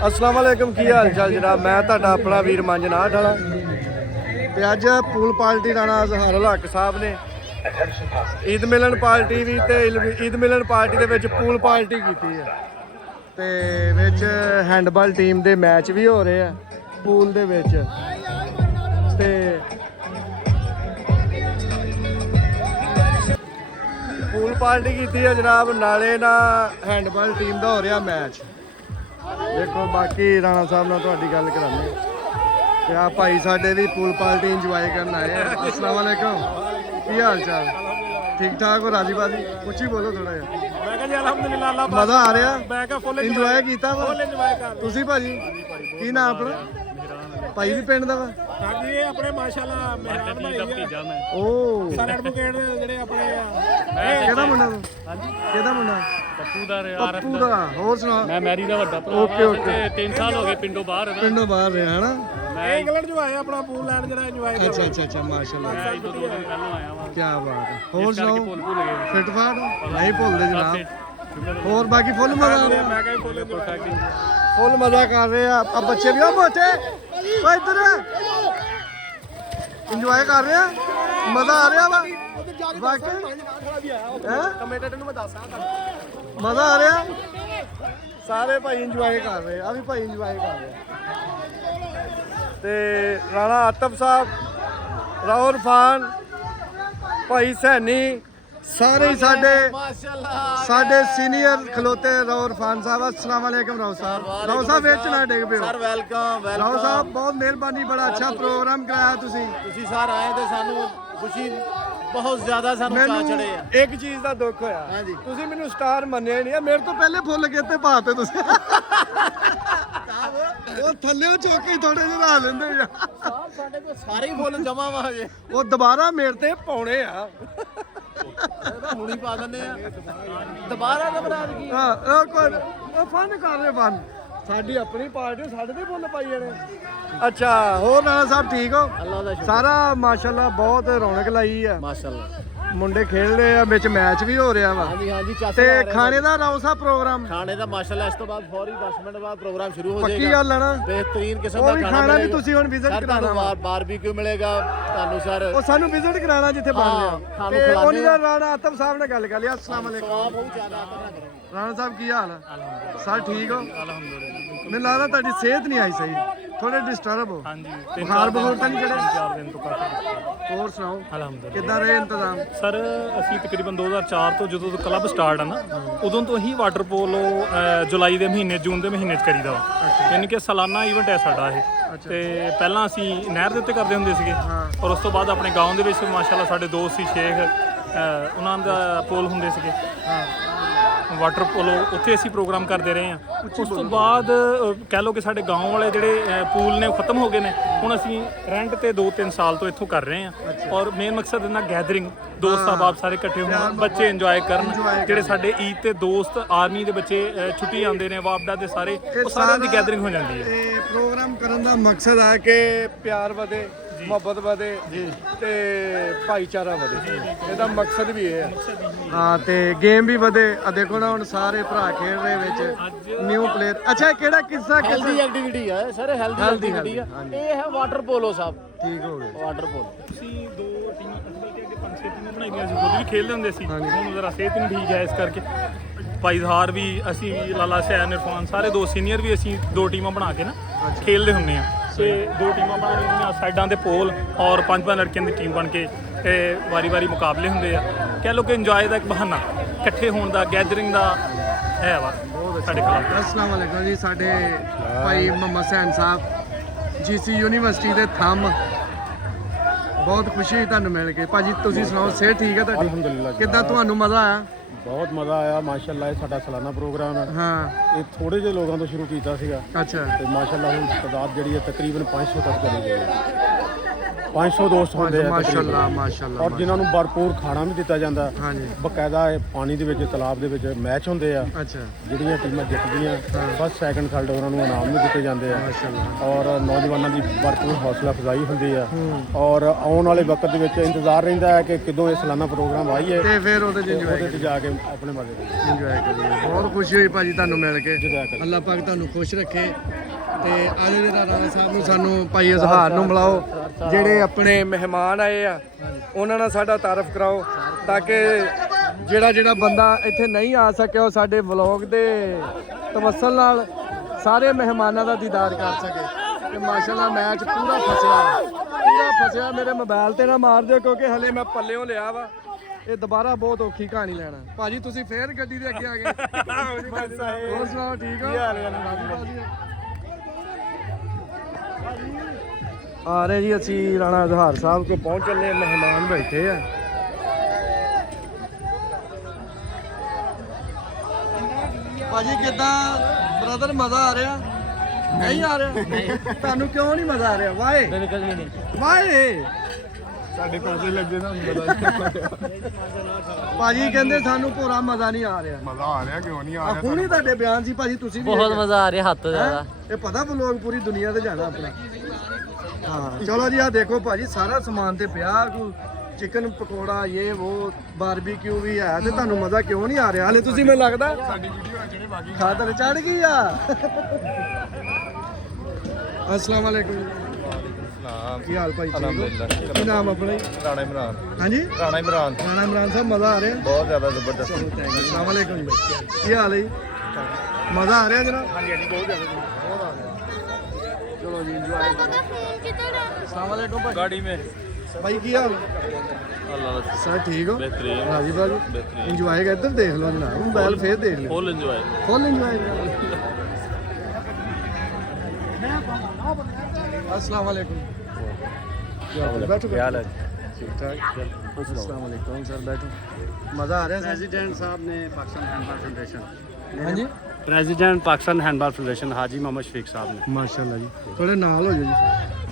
अस्सलाम वालेकुम की हाल चाल जनाब। मैं तुहाडा अपना वीर मंजनाथ वाला ते अज पूल पार्टी राणा जहारुल हक साहब ने ईद मिलन पार्टी भी ते ईद मिलन पार्टी दे विच पूल पार्टी कीती है ते विच हैंडबॉल टीम दे मैच भी हो रहे हैं पूल दे विच ते पूल पार्टी कीती है जनाब। नाले ना हैंडबॉल टीम दा हो रहा मैच। देखो बाकी राणा साहब नाल तुहाडी गल कराने ते आ भाई साडे भी पूल पार्टी इंजॉय करन आए हैं। अस्सलाम वालेकुम की हाल चाल? ठीक ठाक हो? राजी बाजी? कुछ ही बोलो थोड़ा जिहा। मैं कहा जी अल्हम्दुलिल्लाह अल्लाह मजा आ रहा? मैं कहा फुल इंजॉय कीता वा? फुल इंजॉय कर ਤੁਸੀਂ ਭਾਜੀ ਕੀ ਨਾਮ ਆਪਣਾ? ਭਾਈ ਵੀ ਪਿੰਡ ਦਾ ਵਾ? ਹਾਂਜੀ ਇਹ ਆਪਣੇ ਮਾਸ਼ਾਅੱਲਾ ਮਹਿਰਾਨ ਭਾਈ ਆ ਓ ਸਰ ਐਡਵੋਕੇਟ ਜਿਹੜੇ ਆਪਣੇ ਕਿਹਦਾ ਮੁੰਡਾ ਤੂੰ? ਹਾਂਜੀ ਕਿਹਦਾ ਮੁੰਡਾ? ਪੱਪੂ ਦਾ ਪੱਪੂ ਦਾ। ਹੋਰ ਸੁਣਾ? ਮੈਂ ਮੈਰੀ ਦਾ ਵੱਡਾ ਭਰਾ ਓਕੇ ਓਕੇ। 3 ਸਾਲ ਹੋ ਗਏ ਪਿੰਡੋਂ ਬਾਹਰ ਪਿੰਡੋਂ ਬਾਹਰ ਰਿਹਾ ਹਨਾ? ਇਹ ਇੰਗਲੈਂਡ ਜੋ ਆਇਆ ਆਪਣਾ ਪੂਲ ਲੈਂਡ ਜਿਹੜਾ ਇੰਜੋਏ ਕਰ ਅੱਛਾ ਅੱਛਾ ਅੱਛਾ ਮਾਸ਼ਾਅੱਲਾ ਮੈਂ 2 ਦਿਨ ਪਹਿਲਾਂ ਆਇਆ ਵਾਂ ਕੀ ਬਾਤ ਹੈ। ਹੋਰ ਸੁਣਾਓ? ਭੁੱਲ ਗਏ ਫਿੱਟ ਫਾਟ ਨਹੀਂ ਭੁੱਲਦੇ ਜਨਾਬ। ਹੋਰ ਬਾਕੀ ਫੁੱਲ ਮਜ਼ਾ ਆ ਰਿਹਾ? ਮੈਂ ਕਹਾ ਫੁੱਲ ਇੰਜੋਏ ਫੁੱਲ ਮਜ਼ਾ ਕਰ ਰਹੇ ਆ। ਆ ਬੱਚੇ ਵੀ ਉਹ ਬੱਚੇ ਓ ਇੱਧਰ ਇੰਜੋਏ ਕਰ ਰਹੇ ਆ। ਮਜ਼ਾ ਆ ਰਿਹਾ ਵਾ ਵਾਕਈ ਹੈ। ਕਮੇਟਰ ਨੂੰ ਮੈਂ ਦੱਸਾਂ ਮਜ਼ਾ ਆ ਰਿਹਾ। ਸਾਰੇ ਭਾਈ ਇੰਜੋਏ ਕਰ ਰਹੇ ਆ ਵੀ ਭਾਈ ਇੰਜੋਏ ਕਰ ਰਹੇ ਤੇ ਰਾਣਾ ਆਤਫ ਸਾਹਿਬ ਰਾਹੁਲ ਫਾਨ ਭਾਈ ਸੈਣੀ ਸਾਰੇ ਹੀ ਸਾਡੇ ਸੀਨੀਅਰ ਖਲੋਤੇ ਰਾਹੁਲ ਫਾਨ ਸਾਹਿਬ। अस्सलाम वालेकुम राव साहब। राव साहब ਵਿੱਚ ਨਾ ਡਿੱਗ ਪਿਓ ਸਰ ਵੈਲਕਮ ਰਾਓ ਸਾਹਿਬ ਬਹੁਤ ਮਿਹਰਬਾਨੀ। ਬੜਾ ਅੱਛਾ ਪ੍ਰੋਗਰਾਮ ਕਰਾਇਆ ਤੁਸੀਂ ਸਰ ਆਏ ਤੇ ਸਾਨੂੰ ਖੁਸ਼ੀ ਬਹੁਤ ਜ਼ਿਆਦਾ ਸਾਨੂੰ ਚਾਹ ਚੜੇ ਆ। ਇੱਕ ਚੀਜ਼ ਦਾ ਦੁੱਖ ਹੋਇਆ ਹਾਂਜੀ। ਤੁਸੀਂ ਮੈਨੂੰ ਸਟਾਰ ਮੰਨਿਆ ਨਹੀਂ। ਮੇਰੇ ਤੋਂ ਪਹਿਲੇ ਫੁੱਲ ਕਿਤੇ ਪਾਤੇ ਤੁਸੀਂ। ਉਹ ਥੱਲੇ ਚੁੱਕ ਕੇ ਥੋੜੇ ਜਿਹਾ ਲਾ ਲੈਂਦੇ ਆ। ਸਾਡੇ ਕੋਲ ਸਾਰੇ ਹੀ ਫੁੱਲ ਜਮਾ ਵਾ ਹਜੇ। ਉਹ ਦੁਬਾਰਾ ਮੇਰੇ ਤੇ ਪਾਉਣੇ ਆ। ਹੁਣੀ ਪਾ ਦਿੰਦੇ ਆ ਦੁਬਾਰਾ ਘਬਰਾਹਟ ਕੀ। ਹਾਂ ਉਹ ਕੋਈ ਉਹ ਫਨ ਕਰ ਰਹੇ ਫਨ। ਸਾਡੀ ਆਪਣੀ ਪਾਰਟੀ ਸਾਡੇ ਤੇ ਫੁੱਲ ਪਾਈ ਜਾਣੇ। ਅੱਛਾ ਹੋਰ ਰਾਣਾ ਸਾਹਿਬ ਠੀਕ ਹੋ? ਅੱਲਾ ਦਾ ਸ਼ੁਕਰ ਸਾਰਾ ਮਾਸ਼ਾਅੱਲਾ ਬਹੁਤ ਰੌਣਕ ਲਾਈ ਆ। ਮਾਸ਼ਾਅੱਲਾ। ਮੁੰਡੇ ਖੇਡ ਰਹੇ ਆ ਵਿੱਚ ਮੈਚ ਵੀ ਹੋ ਰਿਹਾ ਵਾ ਹਾਂਜੀ ਹਾਂਜੀ ਚਾਚਾ ਤੇ ਖਾਣੇ ਦਾ ਰਾਓ ਸਾਹਿਬ ਪ੍ਰੋਗਰਾਮ ਖਾਣੇ ਦਾ ਮਾਸ਼ਾਅੱਲਾ ਇਸ ਤੋਂ ਬਾਅਦ ਫੌਰੀ 10 ਮਿੰਟ ਬਾਅਦ ਪ੍ਰੋਗਰਾਮ ਸ਼ੁਰੂ ਹੋ ਪੱਕੀ ਜਾਏਗਾ। ਗੱਲ ਆ ਨਾ? ਬਿਹਤਰੀਨ ਕਿਸਮ ਉਹ ਦਾ ਵੀ ਖਾਣਾ ਖਾਣਾ ਵੀ ਮਿਲੇਗਾ। ਤੁਸੀਂ ਹੁਣ ਵਿਜ਼ਿਟ ਸਰ ਕਰਾਉਣਾ ਵਾ। ਤੁਹਾਨੂੰ ਬਾਰਬੀਕਿਊ ਮਿਲੇਗਾ ਤੁਹਾਨੂੰ ਸਰ। ਉਹ ਸਾਨੂੰ ਵਿਜ਼ਿਟ ਕਰਾਉਣਾ ਜਿੱਥੇ ਬਣ ਹਾਂ, ਰਿਹਾ ਸਾਨੂੰ ਤੇ ਖਿਲਾਉਂਦੇ ਉਹਨੀ ਦਾ ਰਾਣਾ ਆਤਮ ਸਾਹਿਬ ਨਾਲ ਗੱਲ ਕਰ ਲਿਆ। अस्सलाम वालेकुम ਸਵਾਬ ਬਹੁਤ ਜ਼ਿਆਦਾ ਕਰਨਾ ਕਰਾਂਗੇ। ਰਾਣਾ ਸਾਹਿਬ ਕੀ ਹਾਲ ਆ? ਸਰ ਠੀਕ ਹੋ? ਅਲਹਮਦੁਲਿਲਾ। ਮੈਨੂੰ ਲੱਗਦਾ ਤੁਹਾਡੀ ਸਿਹਤ ਨਹੀਂ ਆਈ ਸਹੀ। ਥੋੜੇ ਡਿਸਟਰਬ ਹੋ। ਹਾਂਜੀ ਬੁਖਾਰ ਬਖੂਰ ਤਾਂ ਨਹੀਂ ਚੜਿਆ? 4 ਦਿਨ ਤੋਂ ਕਾਫੀ। ਹੋਰ ਸੁਣਾਓ ਅਲਹਮਦੁਲਿਲਾ। ਕਿੱਦਾਂ ਰਹੇ ਇੰਤਜ਼ਾਮ? ਸਰ ਅਸੀਂ ਤਕਰੀਬਨ 2004 ਤੋਂ ਜਦੋਂ ਕਲੱਬ ਸਟਾਰਟ ਆ ਨਾ ਉਦੋਂ ਤੋਂ ਹੀ ਵਾਟਰ ਪੋਲੋ ਜੁਲਾਈ ਦੇ ਮਹੀਨੇ ਜੂਨ ਦੇ ਮਹੀਨੇ 'ਚ ਕਰੀਦਾ ਵਾ। ਯਾਨੀ ਕਿ ਸਾਲਾਨਾ ਇਵੈਂਟ ਹੈ ਸਾਡਾ ਇਹ। ਤੇ ਪਹਿਲਾਂ ਅਸੀਂ ਨਹਿਰ ਦੇ ਉੱਤੇ ਕਰਦੇ ਹੁੰਦੇ ਸੀਗੇ ਔਰ ਉਸ ਤੋਂ ਬਾਅਦ ਆਪਣੇ ਗਾਉਂ ਦੇ ਵਿੱਚ ਮਾਸ਼ਾਅੱਲਾ ਸਾਡੇ ਦੋਸਤ ਸੀ ਸ਼ੇਖ ਉਹਨਾਂ ਦਾ ਪੋਲ ਹੁੰਦੇ ਸੀਗੇ ਵਾਟਰ ਪੋਲੋ ਉੱਥੇ ਅਸੀਂ ਪ੍ਰੋਗਰਾਮ ਕਰਦੇ ਰਹੇ ਹਾਂ। ਉਸ ਤੋਂ ਬਾਅਦ ਕਹਿ ਲਓ ਕਿ ਸਾਡੇ ਗਾਉਂ ਵਾਲੇ ਜਿਹੜੇ ਪੂਲ ਨੇ ਉਹ ਖਤਮ ਹੋ ਗਏ ਨੇ। ਹੁਣ ਅਸੀਂ ਰੈਂਟ ਤੇ 2-3 ਸਾਲ ਤੋਂ ਇੱਥੋਂ ਕਰ ਰਹੇ ਹਾਂ ਔਰ ਮੇਨ ਮਕਸਦ ਇਹਨਾਂ ਗੈਦਰਿੰਗ ਦੋਸਤ ਸਾਹਿਬਾਬ ਸਾਰੇ ਇਕੱਠੇ ਹੋਣ ਬੱਚੇ ਇੰਜੋਏ ਕਰਨ। ਜਿਹੜੇ ਸਾਡੇ ਈਦ ਤੇ ਦੋਸਤ ਆਰਮੀ ਦੇ ਬੱਚੇ ਛੁੱਟੀ ਆਉਂਦੇ ਨੇ ਵਾਪਡਾ ਦੇ ਸਾਰੇ ਉਹ ਸਾਰਿਆਂ ਦੀ ਗੈਦਰਿੰਗ ਹੋ ਜਾਂਦੀ ਹੈ। ਇਹ ਪ੍ਰੋਗਰਾਮ ਕਰਨ ਦਾ ਮਕਸਦ ਹੈ ਕਿ ਪਿਆਰ ਵਧੇ ਮੁਹੱਬਤ ਵਧੇ ਤੇ ਭਾਈਚਾਰਾ ਵਧੇ। ਇਹਦਾ ਮਕਸਦ ਵੀ ਇਹ ਹੈ। ਹਾਂ ਤੇ ਗੇਮ ਵੀ ਵਧੇ। ਆ ਦੇਖੋ ਨਾ ਹੁਣ ਸਾਰੇ ਭਰਾ ਖੇਡ ਰਹੇ ਵਿੱਚ ਨਿਊ ਪਲੇਅਰ। ਅੱਛਾ ਕਿਹੜਾ ਕਿੱਸਾ ਹੈਲਦੀ ਐਕਟੀਵਿਟੀ ਹੈ ਸਰ ਹੈਲਦੀ ਐਕਟੀਵਿਟੀ ਹੈ। ਇਹ ਹੈ ਵਾਟਰ ਪੋਲੋ ਸਾਹਿਬ। ਠੀਕ ਹੋ ਗਿਆ ਵਾਟਰ ਪੋਲੋ ਅਸੀਂ 2 ਟੀਮਾਂ ਬਲਕਿ ਅੱਗੇ 5-6 ਟੀਮਾਂ ਬਣਾਈਆਂ ਸੀ ਖੁਦ ਵੀ ਖੇਡਦੇ ਹੁੰਦੇ ਸੀ। ਹੁਣ ਜ਼ਰਾ ਸਿਹਤ ਨਹੀਂ ਠੀਕ ਹੈ ਇਸ ਕਰਕੇ ਭਾਈ ਜ਼ਹਾਰ ਵੀ ਅਸੀਂ ਵੀ ਲਾਲਾ ਸੈਨ ਇਰਫਾਨ ਸਾਰੇ 2 ਸੀਨੀਅਰ ਵੀ ਅਸੀਂ 2 ਟੀਮਾਂ ਬਣਾ ਕੇ ਨਾ ਖੇਡਦੇ ਹੁੰਦੇ ਆ। ਤੇ 2 ਟੀਮਾਂ ਬਣਾ ਲਈਆਂ ਸਾਈਡਾਂ ਦੇ ਪੋਲ ਔਰ 5-5 ਲੜਕਿਆਂ ਦੀ ਟੀਮ ਬਣ ਕੇ ਵਾਰੀ-ਵਾਰੀ ਮੁਕਾਬਲੇ ਹੁੰਦੇ ਆ। ਕਹਿ ਲਓ ਕਿ ਇੰਜੋਏ ਦਾ ਇੱਕ ਬਹਾਨਾ ਇਕੱਠੇ ਹੋਣ ਦਾ ਗੈਦਰਿੰਗ ਦਾ ਹੈ ਵਾ ਸਾਡੇ ਕੋਲ। अस्सलाम वालेकुम जी। ਸਾਡੇ ਭਾਈ ਮੁਹੰਮਦ ਸੈਨ ਸਾਹਿਬ ਜੀਸੀ ਯੂਨੀਵਰਸਿਟੀ ਦੇ ਥੰਮ ਬਹੁਤ ਖੁਸ਼ੀ ਹੋਈ ਤੁਹਾਨੂੰ ਮਿਲ ਕੇ। ਭਾਜੀ ਤੁਸੀਂ ਸੁਣਾਓ ਸਿਹਤ ਠੀਕ ਹੈ ਤੁਹਾਡੀ? ਅਲਹਮਦੁਲਿਲਾ। ਕਿੱਦਾਂ ਤੁਹਾਨੂੰ ਮਜ਼ਾ ਆਇਆ? ਬਹੁਤ ਮਜ਼ਾ ਆਇਆ ਮਾਸ਼ਾਅੱਲਾ। ਇਹ ਸਾਡਾ ਸਾਲਾਨਾ ਪ੍ਰੋਗਰਾਮ ਹੈ। ਹਾਂ ਇਹ ਥੋੜੇ ਜਿਹੇ ਲੋਕਾਂ ਤੋਂ ਸ਼ੁਰੂ ਕੀਤਾ ਸੀਗਾ ਅੱਛਾ ਤੇ ਮਾਸ਼ਾਅੱਲਾ ਹੁਣ ਤਾਦਾਦ ਜਿਹੜੀ ਹੈ ਤਕਰੀਬਨ 500 ਤੱਕ ਚਲੀ ਗਈ ਹੈ। 500 ਦੋਸਤ ਹੁੰਦੇ ਆ ਮਾਸ਼ਾਅੱਲਾ ਮਾਸ਼ਾਅੱਲਾ ਔਰ ਜਿਨ੍ਹਾਂ ਨੂੰ ਭਰਪੂਰ ਖਾਣਾ ਵੀ ਦਿੱਤਾ ਜਾਂਦਾ। ਹਾਂਜੀ ਬਕਾਇਦਾ ਇਹ ਪਾਣੀ ਦੇ ਵਿੱਚ ਤਲਾਬ ਦੇ ਵਿੱਚ ਮੈਚ ਹੁੰਦੇ ਆ। ਅੱਛਾ ਜਿਹੜੀਆਂ ਟੀਮਾਂ ਜਿੱਤਦੀਆਂ ਫਸਟ ਸੈਕੰਡ ਥਰਡ ਉਹਨਾਂ ਨੂੰ ਇਨਾਮ ਵੀ ਦਿੱਤੇ ਜਾਂਦੇ ਆ। ਮਾਸ਼ਾਅੱਲਾ ਔਰ ਨੌਜਵਾਨਾਂ ਦੀ ਭਰਪੂਰ ਹੌਸਲਾ ਅਫਜ਼ਾਈ ਹੁੰਦੀ ਆ। ਔਰ ਆਉਣ ਵਾਲੇ ਵਕਤ ਦੇ ਵਿੱਚ ਇੰਤਜ਼ਾਰ ਰਹਿੰਦਾ ਹੈ ਕਿ ਕਦੋਂ ਇਹ ਸਾਲਾਨਾ ਪ੍ਰੋਗਰਾਮ ਆਈਏ ਤੇ ਫਿਰ ਉਹਦੇ 'ਚ ਉਹਦੇ 'ਚ ਜਾ ਕੇ ਆਪਣੇ ਮਜ਼ੇ ਕਰੀਏ। ਇੰਜੋਏ ਕਰੀਏ। ਬਹੁਤ ਖੁਸ਼ੀ ਹੋਈ ਭਾਜੀ ਤੁਹਾਨੂੰ ਮਿਲ ਕੇ। ਜਜ਼ਾਕ ਅੱਲਾਹ ਪਾਕ ਤੁਹਾਨੂੰ ਖੁਸ਼ ਰੱਖੇ। ਤੇ ਅੱਜ ਦੇ ਰਾਣਾ ਸਾਹਿਬ ਨੂੰ ਸਾਨੂੰ ਭਾਈ ਇਜ਼ਹਾਰ ਨੂੰ ਮਿਲਾਓ। ਜਿਹੜੇ ਆਪਣੇ ਮਹਿਮਾਨ ਆਏ ਆ ਉਹਨਾਂ ਨਾਲ ਸਾਡਾ ਤਾਰਫ ਕਰਾਓ ਤਾਂ ਕਿ ਜਿਹੜਾ ਬੰਦਾ ਇੱਥੇ ਨਹੀਂ ਆ ਸਕਿਆ ਉਹ ਸਾਡੇ ਵਲੌਗ ਦੇ ਤਵੱਸਲ ਨਾਲ ਸਾਰੇ ਮਹਿਮਾਨਾਂ ਦਾ ਦੀਦਾਰ ਕਰ ਸਕੇ। ਤੇ ਮਾਸ਼ਾਅੱਲਾ ਮੈਚ ਪੂਰਾ ਫਸਿਆ ਮੇਰੇ ਮੋਬਾਈਲ ਤੇ ਨਾ ਮਾਰ ਦਿਓ ਕਿਉਂਕਿ ਹਲੇ ਮੈਂ ਪੱਲਿਓਂ ਲਿਆ ਵਾ। ਇਹ ਦੁਬਾਰਾ ਬਹੁਤ ਔਖੀ ਕਹਾਣੀ ਲੈਣਾ। ਭਾਜੀ ਤੁਸੀਂ ਫੇਰ ਗੱਡੀ ਦੇ ਅੱਗੇ ਆ ਗਏ। ਹੋਰ ਸੁਣਾਓ ਠੀਕ ਹੋ? ਆ ਰਹੇ ਜੀ ਅਸੀਂ ਰਾਣਾ ਇਜ਼ਹਾਰ ਸਾਹਿਬ ਕੋਲ ਪਹੁੰਚ ਚੱਲੇ। ਮਹਿਮਾਨ ਬੈਠੇ ਆ। ਭਾਜੀ ਕਿੱਦਾਂ ਬ੍ਰਦਰ ਮਜ਼ਾ ਆ ਰਿਹਾ? ਨਹੀਂ ਆ ਰਿਹਾ? ਤੁਹਾਨੂੰ ਕਿਉਂ ਨਹੀਂ ਮਜ਼ਾ ਆ ਰਿਹਾ? ਵਾਏ ਬਿਲਕੁਲ ਵੀ ਨਹੀਂ। ਵਾਏ ਸਾਡੇ ਪੈਸੇ ਲੱਗੇ ਨਾ ਭਾਜੀ ਕਹਿੰਦੇ ਸਾਨੂੰ ਪੂਰਾ ਮਜ਼ਾ ਨਹੀਂ ਆ ਰਿਹਾ। ਮਜ਼ਾ ਆ ਰਿਹਾ ਕਿਉਂ ਨਹੀਂ ਆ ਹੁਣੀ ਤੁਹਾਡੇ ਬਿਆਨ ਸੀ ਭਾਜੀ ਤੁਸੀਂ ਵੀ ਬਹੁਤ ਮਜ਼ਾ ਆ ਰਿਹਾ ਹੱਦ ਤੋਂ ਜ਼ਿਆਦਾ। ਇਹ ਪਤਾ ਵਲੋਗ ਪੂਰੀ ਦੁਨੀਆ ਤੇ ਜਾਣਾ ਆਪਣਾ। ਹਾਂ ਚਲੋ ਜੀ ਆ ਦੇਖੋ ਭਾਜੀ ਸਾਰਾ ਸਮਾਨ ਤੇ ਪਿਆ। ਕੋਈ ਚਿਕਨ ਪਕੌੜਾ ਇਹ ਉਹ ਬਾਰਬੀਕਿਊ ਵੀ ਹੈ ਤੇ ਤੁਹਾਨੂੰ ਮਜ਼ਾ ਕਿਉਂ ਨਹੀਂ ਆ ਰਿਹਾ? ਹਲੇ ਤੁਸੀਂ ਮੈਨੂੰ ਲੱਗਦਾ ਸਾਡੀ ਵੀਡੀਓ ਜਿਹੜੇ ਬਾਕੀ ਖਾਤਰ ਚੜ ਗਈ ਆ। अस्सलाम वालेकुम। ਕੀ ਹਾਲ ਭਾਈ? ਅਲਹਮਦੁਲਿल्लाह। ਕੀ ਨਾਮ ਆਪਣਾ ਜੀ? ਰਾਣਾ ਇਮਰਾਨ। ਹਾਂਜੀ ਰਾਣਾ ਇਮਰਾਨ। ਰਾਣਾ ਇਮਰਾਨ ਸਾਹਿਬ ਮਜ਼ਾ ਆ ਰਿਹਾ? ਬਹੁਤ ਜ਼ਿਆਦਾ ਜ਼ਬਰਦਸਤ। ਚਲੋ ਥੈਂਕ ਯੂ। अस्सलाम वालेकुम ਜੀ। ਕੀ ਹਾਲ ਹੈ ਜੀ? ਮਜ਼ਾ ਆ ਰਿਹਾ ਜਨਾਬ? ਹਾਂਜੀ ਹਾਂਜੀ ਬਹੁਤ ਜ਼ਿਆਦਾ। ਚਲੋ ਜੀ ਇੰਜੋਏ। अस्सलाम वालेकुम भाई। गाड़ी में भाई ਕੀ ਹਾਲ? अल्लाह सर ठीक हो? बेहतरीन राजी बाजी बेहतरीन इंजॉय कर इधर देख लो जनाब मोबाइल फिर देख लो फुल एंजॉय फुल इंजॉय अस्सलाम वालेकुम बैठो क्या हाल है ठीक ठाक अस्सलाम वालेकुम सर बैठो मज़ा आ रहा है प्रेसिडेंट साहब ने पाकिस्तान हैंडबॉल फेडरेशन हाँ जी प्रेसिडेंट पाकिस्तान हैंडबॉल फेडरेशन हाजी मोहम्मद शफीक साहब ने माशाल्लाह जी थोड़े नाल हो जाओ जी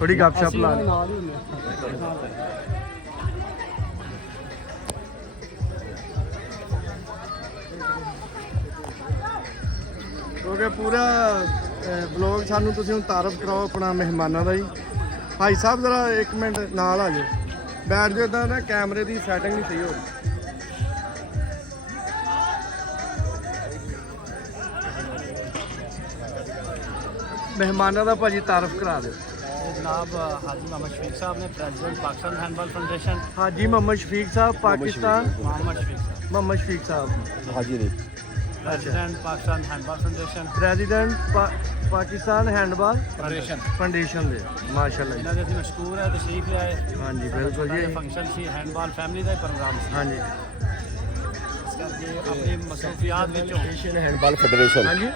थोड़ी गपशप ला लो ਕਿਉਂਕਿ ਪੂਰਾ ਬਲੌਗ ਸਾਨੂੰ ਤੁਸੀਂ ਹੁਣ ਤਾਰਫ ਕਰਾਓ ਆਪਣਾ ਮਹਿਮਾਨਾਂ ਦਾ ਜੀ। ਭਾਈ ਸਾਹਿਬ ਜ਼ਰਾ 1 ਮਿੰਟ ਨਾਲ ਆ ਜਾਓ ਬੈਠ ਜਾਓ। ਇਦਾਂ ਨਾ ਕੈਮਰੇ ਦੀ ਸੈਟਿੰਗ ਨਹੀਂ ਸਹੀ ਹੋ ਰਹੀ। ਮਹਿਮਾਨਾਂ ਦਾ ਭਾਜੀ ਤਾਰਫ ਕਰਾ ਦਿਓ। जनाब हाजी मोहम्मद शफीक साहब ने प्रेसिडेंट पाकिस्तान हैंडबॉल फेडरेशन हाजी मोहम्मद शफीक साहब पाकिस्तान मोहम्मद शफीक मोहम्मद शफीक साहब हाजी ने president Pakistan handball federation president Pakistan handball federation foundation ਦੇ ਮਾਸ਼ਾਅੱਲਾ ਇਹਨਾਂ ਦੇ ਅਸੀਂ ਮਸ਼ਕੂਰ ਹੈ ਤਸ਼ਰੀਫ ਲਿਆਏ। ਹਾਂਜੀ ਬਿਲਕੁਲ ਜੀ ਫੰਕਸ਼ਨ ਸੀ ਹੈਂਡਬਾਲ ਫੈਮਿਲੀ ਦਾ ਹੀ ਪ੍ਰੋਗਰਾਮ ਸੀ। ਹਾਂਜੀ ਇਸ ਕਰਕੇ ਆਪਣੀ ਮਸਰੂਫੀਆਤ ਵਿੱਚੋਂ एशियन हैंडबॉल फेडरेशन ਹਾਂਜੀ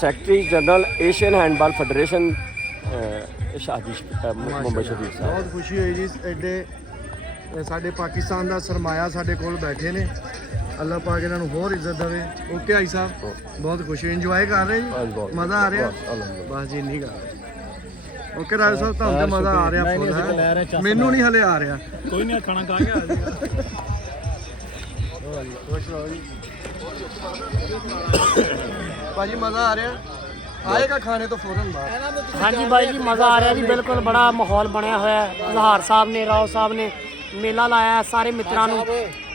secretary general Asian handball federation शादी मुंबई शरीफ साहब। ਬਹੁਤ ਖੁਸ਼ੀ ਹੋਈ ਜੀ ਐਡੇ ਸਾਡੇ ਪਾਕਿਸਤਾਨ ਦਾ ਸਰਮਾਇਆ ਸਾਡੇ ਕੋਲ ਬੈਠੇ ਨੇ। ਅੱਲਾਹ ਪਾਕ ਇਹਨਾਂ ਨੂੰ ਹੋਰ ਇੱਜ਼ਤ ਦੇਵੇ। ਓਕੇ ਆਈ ਸਾਹਿਬ ਬਹੁਤ ਖੁਸ਼ੀ ਇੰਜੋਏ ਕਰ ਰਹੇ ਜੀ ਮਜ਼ਾ ਆ ਰਿਹਾ ਬਸ ਜੀ ਇੰਨੀ ਗੱਲ। ਓਕੇ ਰਾਜ ਸਾਹਿਬ ਤੁਹਾਨੂੰ ਤਾਂ ਮਜ਼ਾ ਆ ਰਿਹਾ ਫੁੱਲ ਮੈਨੂੰ ਨਹੀਂ ਹਲੇ ਆ ਰਿਹਾ। कोई नहीं खाना खा के आ जाएगा ਖੁਸ਼ ਰਹੋ ਜੀ ਭਾਜੀ ਮਜ਼ਾ ਆ ਰਿਹਾ ਆਏਗਾ ਖਾਣੇ ਤੋਂ ਫੌਰਨ ਬਾਅਦ। ਹਾਂਜੀ ਬਾਈ ਜੀ ਮਜ਼ਾ ਆ ਰਿਹਾ ਜੀ ਬਿਲਕੁਲ ਬੜਾ ਮਾਹੌਲ ਬਣਿਆ ਹੋਇਆ ਹੈ। ਇਜ਼ਹਾਰ ਸਾਹਿਬ ਨੇ ਰਾਓ ਸਾਹਿਬ ਨੇ ਮੇਲਾ ਲਾਇਆ ਹੈ, ਸਾਰੇ ਮਿੱਤਰਾਂ ਨੂੰ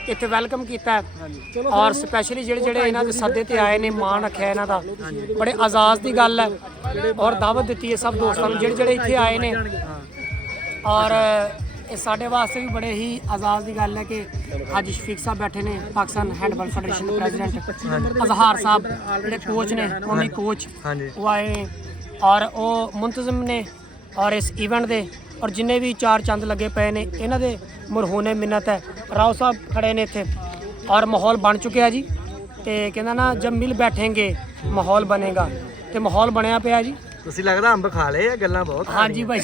ਇੱਥੇ ਵੈਲਕਮ ਕੀਤਾ ਹੈ ਔਰ ਸਪੈਸ਼ਲੀ ਜਿਹੜੇ ਇਹਨਾਂ ਦੇ ਸੱਦੇ ਤੇ ਆਏ ਨੇ ਮਾਣ ਰੱਖਿਆ ਇਹਨਾਂ ਦਾ। ਬੜੇ ਆਜ਼ਾਦ ਦੀ ਗੱਲ ਹੈ ਔਰ ਦਾਵਤ ਦਿੱਤੀ ਹੈ ਸਭ ਦੋਸਤਾਂ ਨੂੰ ਜਿਹੜੇ ਇੱਥੇ ਆਏ ਨੇ ਔਰ ਇਹ ਸਾਡੇ ਵਾਸਤੇ ਵੀ ਬੜੇ ਹੀ ਆਜ਼ਾਦ ਦੀ ਗੱਲ ਹੈ ਕਿ ਅੱਜ ਸ਼ਫੀਕ ਸਾਹਿਬ ਬੈਠੇ ਨੇ ਪਾਕਿਸਤਾਨ ਹੈਂਡਬਾਲ ਫੈਡਰੇਸ਼ਨ ਦੇ ਪ੍ਰੈਜ਼ੀਡੈਂਟ। ਇਜ਼ਹਾਰ ਸਾਹਿਬ ਜਿਹੜੇ ਕੋਚ ਨੇ ਕੌਮੀ ਕੋਚ ਉਹ ਆਏ ਨੇ ਔਰ ਉਹ ਮੁੰਤਜ਼ਮ ਨੇ ਔਰ ਇਸ ਇਵੈਂਟ ਦੇ ਔਰ ਜਿੰਨੇ ਵੀ ਚਾਰ ਚੰਦ ਲੱਗੇ ਪਏ ਨੇ ਇਹਨਾਂ ਦੇ ਮਰਹੂਨੇ ਮਿੰਨਤ ਹੈ। ਰਾਓ ਸਾਹਿਬ ਖੜੇ ਨੇ ਇੱਥੇ ਔਰ ਮਾਹੌਲ ਬਣ ਚੁੱਕਿਆ ਜੀ ਤੇ ਕਹਿੰਦਾ ਨਾ ਜਦ ਮਿਲ ਬੈਠेंगे ਮਾਹੌਲ ਬਣੇਗਾ ਤੇ ਮਾਹੌਲ ਬਣਿਆ ਪਿਆ ਜੀ। ਤੁਸੀਂ ਲੱਗਦਾ ਅੰਬ ਖਾ ਲਏ ਆ ਗੱਲਾਂ ਬਹੁਤ। ਹਾਂਜੀ ਭਾਈ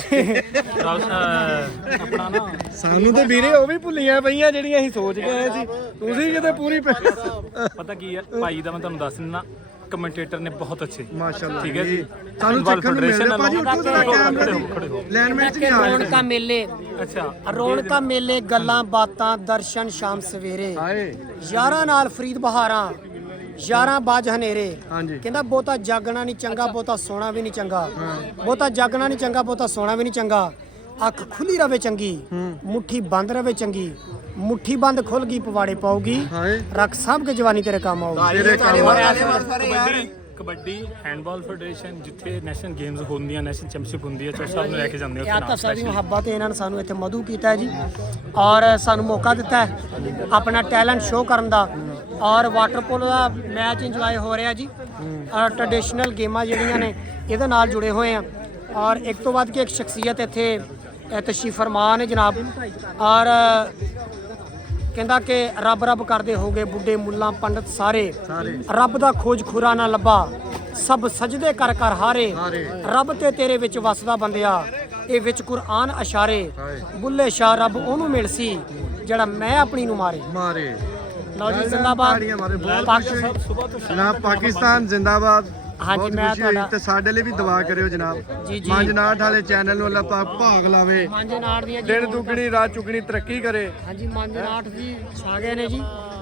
अपना ना ਸਾਨੂੰ ਤਾਂ ਵੀਰੇ ਉਹ ਵੀ ਭੁੱਲੀਆਂ ਪਈਆਂ ਜਿਹੜੀਆਂ ਅਸੀਂ ਸੋਚ ਕੇ ਆਏ ਸੀ। ਤੁਸੀਂ ਕਿਤੇ ਪੂਰੀ ਪਤਾ ਕੀ ਹੈ ਭਾਈ ਦਾ ਮੈਂ ਤੁਹਾਨੂੰ ਦੱਸ ਦਿੰਦਾ ਕਮੈਂਟੇਟਰ ਨੇ ਬਹੁਤ ਅੱਛੇ ਮਾਸ਼ਾਅੱਲਾ ਠੀਕ ਹੈ ਜੀ ਸਾਨੂੰ Handball ਚੱਕਣ ਨੂੰ ਮਿਲਦਾ Federation ਭਾਜੀ ਉੱਠੋ ਜਰਾ ਕੈਮਰੇ ਖੜੇ ਹੋ। ਦੀ ਲਾਈਨਮੈਂਟ 'ਚ ਨਹੀਂ ਆ ਰਹੇ ਰੌਣਕਾਂ ਮੇਲੇ ਅੱਛਾ ਰੌਣਕਾਂ ਮੇਲੇ ਗੱਲਾਂ ਬਾਤਾਂ ਦਰਸ਼ਨ ਸ਼ਾਮ ਸਵੇਰੇ ਹਾਏ ਯਾਰਾਂ ਨਾਲ ਫਰੀਦ ਬਹਾਰਾਂ ਯਾਰਾਂ ਬਾਜ ਹਨੇਰੇ ਹਾਂਜੀ ਕਹਿੰਦਾ ਬਹੁਤਾ ਜਾਗਣਾ ਨਹੀਂ ਚੰਗਾ ਬਹੁਤਾ ਸੋਣਾ ਵੀ ਨਹੀਂ ਚੰਗਾ ਬਹੁਤਾ ਜਾਗਣਾ ਨਹੀਂ ਚੰਗਾ ਬਹੁਤਾ ਸੋਣਾ ਵੀ ਨਹੀਂ ਚੰਗਾ ਅੱਖ ਖੁੱਲੀ ਰਵੇ ਚੰਗੀ ਮੁੱਠੀ ਬੰਦ ਰਵੇ ਚੰਗੀ ਮੁੱਠੀ ਬੰਦ ਖੁੱਲ ਗਈ ਪਵਾੜੇ ਪਾਉਗੀ ਹਾਏ ਰੱਖ ਸਭ ਕੇ ਜਵਾਨੀ ਤੇਰੇ ਕੰਮ ਆਉਗੀ ਤੇਰੇ ਕੰਮ ਕਬੱਡੀ ਹੈਂਡਬਾਲ ਫੈਡਰੇਸ਼ਨ ਜਿੱਥੇ ਨੈਸ਼ਨਲ ਗੇਮਸ ਹੁੰਦੀਆਂ ਨੈਸ਼ਨਲ ਚੈਂਪੀਅਨਸ਼ਿਪ ਹੁੰਦੀ ਹੈ ਚੌਥਾ ਨੂੰ ਲੈ ਕੇ ਜਾਂਦੇ ਇਹ ਤਾਂ ਉੱਥੇ ਸਾਡੀ ਮੁਹੱਬਤ ਹੈ ਇਹਨਾਂ ਨੇ ਸਾਨੂੰ ਇੱਥੇ ਮਧੂ ਕੀਤਾ ਹੈ ਜੀ ਔਰ ਸਾਨੂੰ ਮੌਕਾ ਦਿੱਤਾ ਹੈ ਆਪਣਾ ਟੈਲੈਂਟ ਸ਼ੋਅ ਕਰਨ ਦਾ ਔਰ ਵਾਟਰ ਪੋਲੋ ਦਾ ਮੈਚ ਇੰਜੋਏ ਹੋ ਰਿਹਾ ਜੀ ਔਰ ਟ੍ਰੈਡੀਸ਼ਨਲ ਗੇਮਾਂ ਜਿਹੜੀਆਂ ਨੇ ਇਹਦੇ ਨਾਲ ਜੁੜੇ ਹੋਏ ਆ ਔਰ ਇੱਕ ਤੋਂ ਵੱਧ ਕੇ ਇੱਕ ਸ਼ਖਸੀਅਤ ਇੱਥੇ ਤਸ਼ਰੀਫ ਫਰਮਾ ਨੇ ਜਨਾਬ ਔਰ ਕਹਿੰਦਾ ਕਿ ਰੱਬ ਰੱਬ ਕਰਦੇ ਹੋਗੇ ਬੁੱਢੇ ਮੁੱਲਾਂ ਪੰਡਤ ਸਾਰੇ ਰੱਬ ਦਾ ਖੋਜ ਖੁਰਾ ਨਾ ਲੱਭਾ ਸਭ ਸਜਦੇ ਕਰ ਕਰ ਹਾਰੇ ਰੱਬ ਤੇ ਤੇਰੇ ਵਿੱਚ ਵਸਦਾ ਬੰਦਿਆ ਇਹ ਵਿੱਚ ਕੁਰਾਨ ਇਸ਼ਾਰੇ ਬੁੱਲੇ ਸ਼ਾਹ ਰੱਬ ਉਹਨੂੰ ਮਿਲ ਸੀ ਜਿਹੜਾ ਮੈਂ ਆਪਣੀ ਨੂੰ ਮਾਰੇ ਮਾਰੇ ਲਓ ਜੀ ਜ਼ਿੰਦਾਬਾਦ ਤਾੜੀਆਂ ਮਾਰੇ ਬਹੁਤ ਪਾਕਿਸਤਾਨ ਜਨਾਬ ਪਾਕਿਸਤਾਨ ਜ਼ਿੰਦਾਬਾਦ ਹਾਂਜੀ, ਬਹੁਤ ਮੈਂ ਖੁਸ਼ੀ ਹੋਈ ਤੁਹਾਡਾ- ਤੇ ਸਾਡੇ ਲਈ ਵੀ ਦੁਆ ਕਰਿਓ ਜਨਾਬ ਜੀ, ਜੀ। ਮੰਜਨਾਟ ਵਾਲੇ ਚੈਨਲ ਨੂੰ ਅੱਲਾਹ ਪਾਕ ਭਾਗ ਲਾਵੇ ਮਾਂਜੇ ਨਾਟ ਦੀਆਂ ਜੀ ਦਿਨ ਦੁਗਣੀ ਰਾਤ ਚੁਗਣੀ ਤਰੱਕੀ ਕਰੇ ਹਾਂਜੀ ਮਾਂਜੇ ਨਾਟ ਜੀ ਛਾ ਗਏ ਨੇ ਜੀ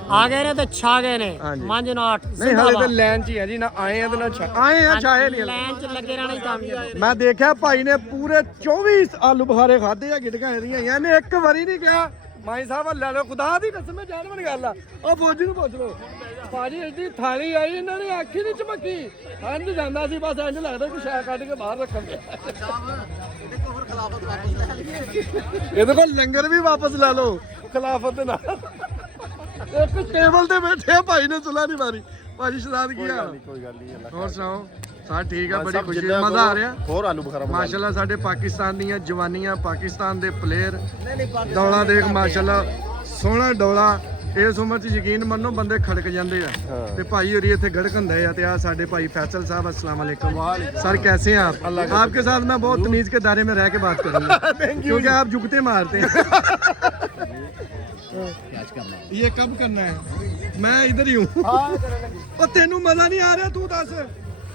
ਆ ਗਏ ਨੇ ਤੇ ਛਾ ਗਏ ਨੇ ਹਾਂਜੀ। ਮਾਂਜੇ ਨਾਟ ਨਹੀਂ ਹਾਲੇ ਤਾਂ ਲਾਈਨ 'ਚ ਹੀ ਆ ਜੀ ਨਾ ਆਏ ਆ ਤੇ ਨਾ ਆਏ ਆ ਛਾਏ ਨਹੀਂ ਲਾਈਨ 'ਚ ਲੱਗੇ ਰਹਿਣਾ ਹੀ ਕਾਮਯਾਬ ਮੈਂ ਦੇਖਿਆ ਭਾਈ ਨੇ ਪੂਰੇ 24 ਆਲੂ ਬੁਖਾਰੇ ਖਾਦੇ ਆ ਗਿਟਕਾਂ ਇਹਦੀਆਂ ਇਹਨੇ ਇੱਕ ਵਾਰੀ ਨਹੀਂ ਕਿਹਾ ਮਾਈ ਸਾਹਿਬ ਲੈ ਲਓ ਖੁਦਾ ਦੀ ਕਸਮ ਜਾਨਵਰ ਗੱਲ ਆ ਉਹ ਫੌਜੀ ਨੂੰ ਪੁੱਛ ਲਓ ਭਾਜੀ ਇਹਦੀ ਥਾਲੀ ਆਈ ਇਹਨਾਂ ਨੇ ਅੱਖੀ ਨਹੀਂ ਚਮਕੀ ਇੰਜ ਜਾਂਦਾ ਸੀ ਬਸ ਇੰਜ ਲੱਗਦਾ ਕਿ ਸ਼ਾਇਦ ਕੱਢ ਕੇ ਬਾਹਰ ਰੱਖਣ ਦੇ ਇਹਦੇ ਕੋਲ ਲੰਗਰ ਵੀ ਵਾਪਸ ਲੈ ਲਓ ਖਿਲਾਫਤ ਦੇ ਨਾਲ ਇੱਕ ਟੇਬਲ ਤੇ ਬੈਠੇ ਆ ਭਾਈ ਨੇ ਸੁਲਾ ਨਹੀਂ ਮਾਰੀ ਭਾਜੀ ਸ਼ਰਾਦ ਕੀ ਆ ਕੋਈ ਗੱਲ ਨਹੀਂ ਹੋਰ ਸੁਣਾਓ ਸਾਰਾ ਠੀਕ ਆ ਬੜੀ ਖੁਸ਼ੀ ਮਜ਼ਾ ਆ ਰਿਹਾ ਹੋਰ ਆਲੂ ਬੁਖਾਰਾ ਮਾਸ਼ਾਅੱਲਾ ਸਾਡੇ ਪਾਕਿਸਤਾਨ ਦੀਆਂ ਜਵਾਨੀਆਂ ਪਾਕਿਸਤਾਨ ਦੇ ਪਲੇਅਰ ਡੌਲਾ ਦੇਖ ਮਾਸ਼ਾਅੱਲਾ ਸੋਹਣਾ ਡੌਲਾ ਇਸ ਉਮਰ 'ਚ ਯਕੀਨ ਮੰਨੋ ਬੰਦੇ ਖੜਕ ਜਾਂਦੇ ਆ ਤੇ ਭਾਈ ਹੋਰੀ ਇੱਥੇ ਗੜਕੰਦੇ ਆ ਤੇ ਆ ਸਾਡੇ ਭਾਈ फैसल साहब अस्सलाम वालेकुम सर कैसे हैं आप आपके साथ मैं बहुत तमीज के दायरे में रह के बात करूंगा क्योंकि आप जुगते मारते हैं ये कब करना है मैं इधर ही हूँ तेनू मजा नहीं आ रहा तू दस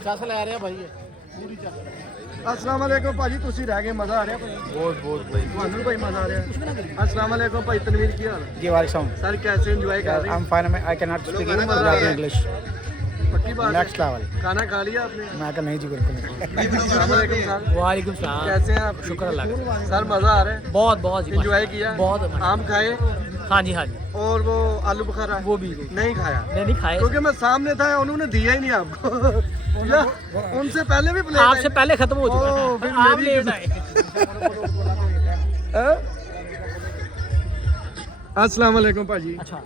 ਚੱਸ ਲੈ ਰਿਹਾ ਭਾਈ ਪੂਰੀ ਚੱਸ अस्सलाम वालेकुम भाजी ਤੁਸੀਂ ਰਹਿ ਗਏ ਮਜ਼ਾ ਆ ਰਿਹਾ ਭਾਈ ਬਹੁਤ ਭਾਈ ਤੁਹਾਨੂੰ ਭਾਈ ਮਜ਼ਾ ਆ ਰਿਹਾ अस्सलाम वालेकुम भाई तनवीर ਕੀ ਹਾਲ जी वालेकुम सर कैसे एंजॉय कर रहे I'm fine. I cannot speak English. पक्की बात Next level. खाना खा लिया आपने मैं कहा नहीं जी बिल्कुल नहीं. अस्सलाम वालेकुम सर वालेकुम सलाम कैसे हैं आप शुक्र अल्लाह का सर मजा आ रहा है बहुत बहुत जी एंजॉय किया बहुत आम खाए हाँ जी हाँ जी और वो आलू बुखारा वो भी नहीं खाया नहीं खाए क्योंकि मैं सामने था उन्होंने दिया ही नहीं आपको या, उनसे पहले भी प्लेट आपसे पहले खत्म हो चुका ओ, है फिर आप मेरी लेट आए अस्सलाम वालेकुम भाजी अच्छा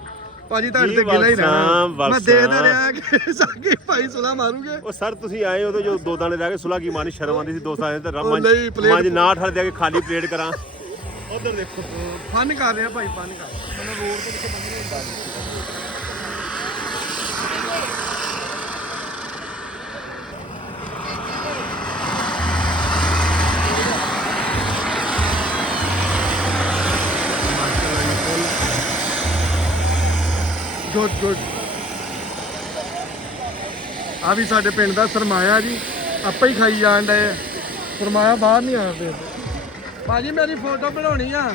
ਭਾਜੀ ਤੁਹਾਡੇ ਤੇ ਗਿਲਾ ਹੀ ਰਹਿਣਾ ਮੈਂ ਦੇਖਦਾ ਰਿਹਾ ਕਿ ਸਾਗੇ ਭਾਈ ਸੁਲਾ ਮਾਰੂਗੇ ਉਹ ਸਰ ਤੁਸੀਂ ਆਏ ਹੋ ਤੇ ਜੋ ਦੋ ਦਾਣੇ ਰਹਿ ਗਏ ਸੁਲਾ ਕੀ ਮਾਨੀ ਸ਼ਰਮ ਆਉਂਦੀ ਸੀ ਦੋ ਸਾਲੇ ਤੇ ਉਹ ਨਹੀਂ, ਪਲੇਟ- ਮਾਂ ਜੀ ਨਾ ਠੜ ਦੇ ਕੇ ਖਾਲੀ ਪਲੇਟ ਕਰਾਂ ਉਧਰ ਦੇਖੋ ਫਨ ਕਰ ਰਿਹਾ ਭਾਈ ਫਨ ਕਰ ਮੈਨੂੰ ਰੋਡ ਤੇ ਕਿਤੇ ਬੰਦ ਨਹੀਂ ਹੁੰਦਾ ਗੁੱਡ ਆ ਵੀ ਸਾਡੇ ਪਿੰਡ ਦਾ ਸਰਮਾਇਆ ਜੀ ਆਪਾਂ ਹੀ ਖਾਈ ਜਾਣ ਡਏ ਸਰਮਾਇਆ ਬਾਹਰ ਨਹੀਂ ਆਉਂਦੇ ਭਾਜੀ ਮੇਰੀ ਫੋਟੋ ਬਣਾਉਣੀ ਆ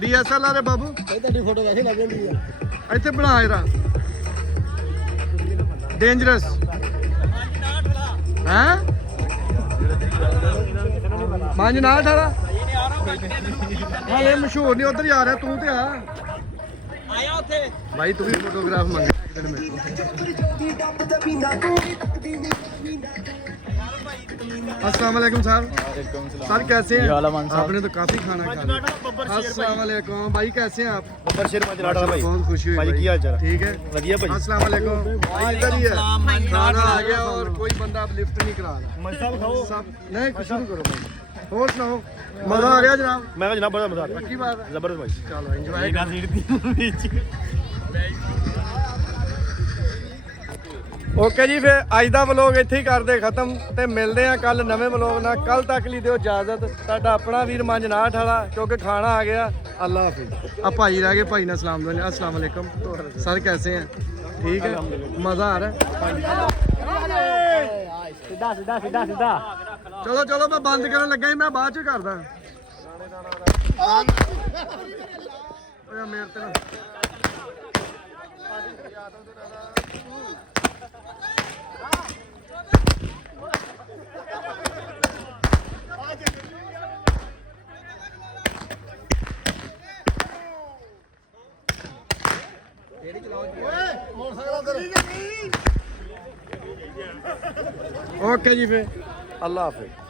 DSLR ਦੇ ਬਾਬੂ ਤੁਹਾਡੀ ਫੋਟੋ ਵੈਸੇ ਲੱਗ ਜਾਂਦੀ ਆ ਇੱਥੇ ਬਣਾ ਜਰਾ ਡੇਂਜਰਸ ਹੈ ਮੰਜ ਨਾਲ ਠਾਲਾ ਹਾਂ ਇਹ ਮਸ਼ਹੂਰ ਨਹੀਂ ਉਧਰ ਹੀ ਆ ਰਿਹਾ ਤੂੰ ਤੇ ਆ ਆਇਆ ਉੱਥੇ ਭਾਈ ਤੂੰ ਵੀ ਫੋਟੋਗ੍ਰਾਫ ਮੰਗ ਇੱਕ ਮਿੰਟ अस्सलाम वालेकुम सर सर कैसे हैं आपने तो काफी खाना खा लिया अस्सलाम वालेकुम भाई कैसे हैं आप ਬੱਬਰ ਸ਼ੇਰ ਮਜਨਾੜਾ ਭਾਈ बहुत खुशी हुई भाई, की हाल चाल है? ठीक है ਵਧੀਆ ਭਾਈ अस्सलाम वालेकुम भाई इधर ही है खाना आ गया और कोई बंदा अब लिफ्ट नहीं करा रहा ਮਨ ਸਾਹਿਬ ਖਾਓ सब नहीं कुछ शुरू करो भाई और सुनाओ मजा आ गया जनाब ਮੈਂ ਕਿਹਾ ਜਨਾਬ ਬੜਾ ਮਜ਼ਾ ਆ ਰਿਹਾ पक्की बात है ਜ਼ਬਰਦਸਤ ਭਾਈ चलो एंजॉय ਓਕੇ ਜੀ ਫਿਰ ਅੱਜ ਦਾ ਵਲੋਗ ਇੱਥੇ ਹੀ ਕਰਦੇ ਖਤਮ ਤੇ ਮਿਲਦੇ ਆ ਕੱਲ ਨਵੇਂ ਵਲੋਗ ਨਾਲ ਕੱਲ ਤੱਕ ਲਈ ਦਿਓ ਇਜਾਜ਼ਤ ਤੁਹਾਡਾ ਆਪਣਾ ਵੀਰ ਮੰਜਨਾਟ ਵਾਲਾ ਕਿਉਂਕਿ ਖਾਣਾ ਆ ਗਿਆ ਅੱਲਾ ਹਾਫਿਜ਼ ਆ ਭਾਈ ਰਹਿ ਗਏ ਭਾਈ ਨਾਲ ਸਲਾਮ ਦੁਆ अस्सलाम वालेकुम सर कैसे हैं ਠੀਕ ਹੈ ਮਜ਼ਾ ਆ ਰਿਹਾ ਸਿੱਧਾ ਸਿੱਧਾ ਸਿੱਧਾ ਸਿੱਧਾ ਚਲੋ ਚਲੋ ਮੈਂ ਬੰਦ ਕਰਨ ਲੱਗਾ ਸੀ ਮੈਂ ਬਾਅਦ ਚ ਕਰਦਾ ਓਏ ਮੇਰੇ ਤੇ ਨਾ ਓਕੇ ਜੀ ਫੇ ਅੱਲਾ ਹਾਫਿਜ਼